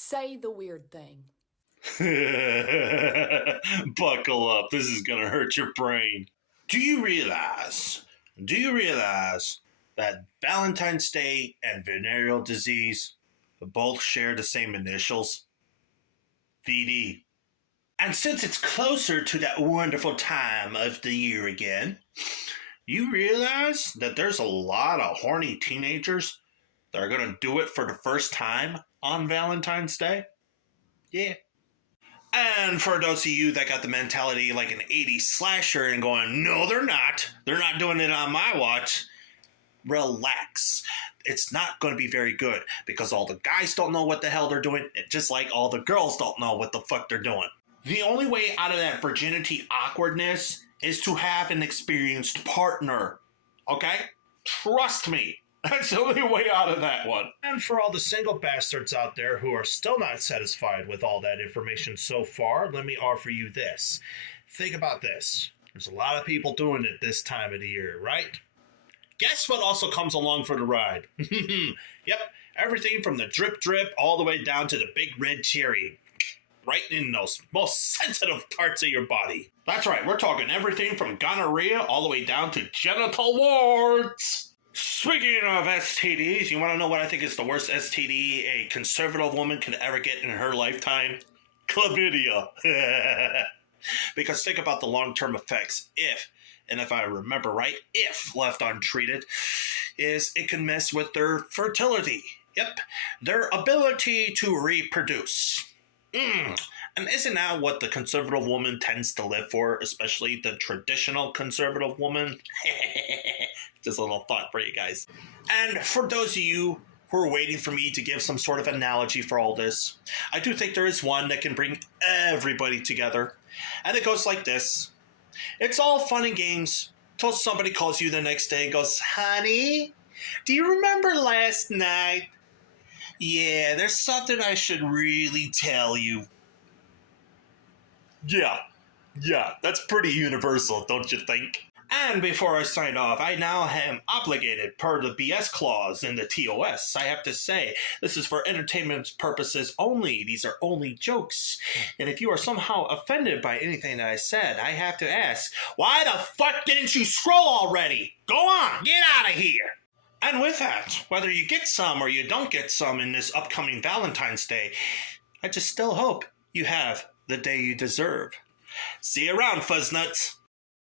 Say the weird thing. Buckle up. This is going to hurt your brain. Do you realize that Valentine's Day and venereal disease both share the same initials? VD. And since it's closer to that wonderful time of the year again, you realize that there's a lot of horny teenagers that are going to do it for the first time on Valentine's Day? Yeah. And for those of you that got the mentality like an 80s slasher and going, no, they're not doing it on my watch, relax. It's not going to be very good because all the guys don't know what the hell they're doing, just like all the girls don't know what the fuck they're doing. The only way out of that virginity awkwardness is to have an experienced partner. Okay? Trust me. That's the only way out of that one. And for all the single bastards out there who are still not satisfied with all that information so far, let me offer you this. Think about this. There's a lot of people doing it this time of the year, right? Guess what also comes along for the ride? Yep, everything from the drip drip all the way down to the big red cherry. Right in those most sensitive parts of your body. That's right, we're talking everything from gonorrhea all the way down to genital warts. Speaking of STDs, you want to know what I think is the worst STD a conservative woman could ever get in her lifetime? Chlamydia. Because think about the long-term effects if I remember right, if left untreated, is it can mess with their fertility. Yep, their ability to reproduce. And isn't that what the conservative woman tends to live for, especially the traditional conservative woman? Just a little thought for you guys. And for those of you who are waiting for me to give some sort of analogy for all this, I do think there is one that can bring everybody together. And it goes like this. It's all fun and games till somebody calls you the next day and goes, honey, do you remember last night? Yeah, there's something I should really tell you. Yeah, that's pretty universal, don't you think? And before I sign off, I now am obligated per the BS clause in the TOS. I have to say, this is for entertainment purposes only. These are only jokes. And if you are somehow offended by anything that I said, I have to ask, why the fuck didn't you scroll already? Go on, get out of here. And with that, whether you get some or you don't get some in this upcoming Valentine's Day, I just still hope you have the day you deserve. See you around, Fuzznuts.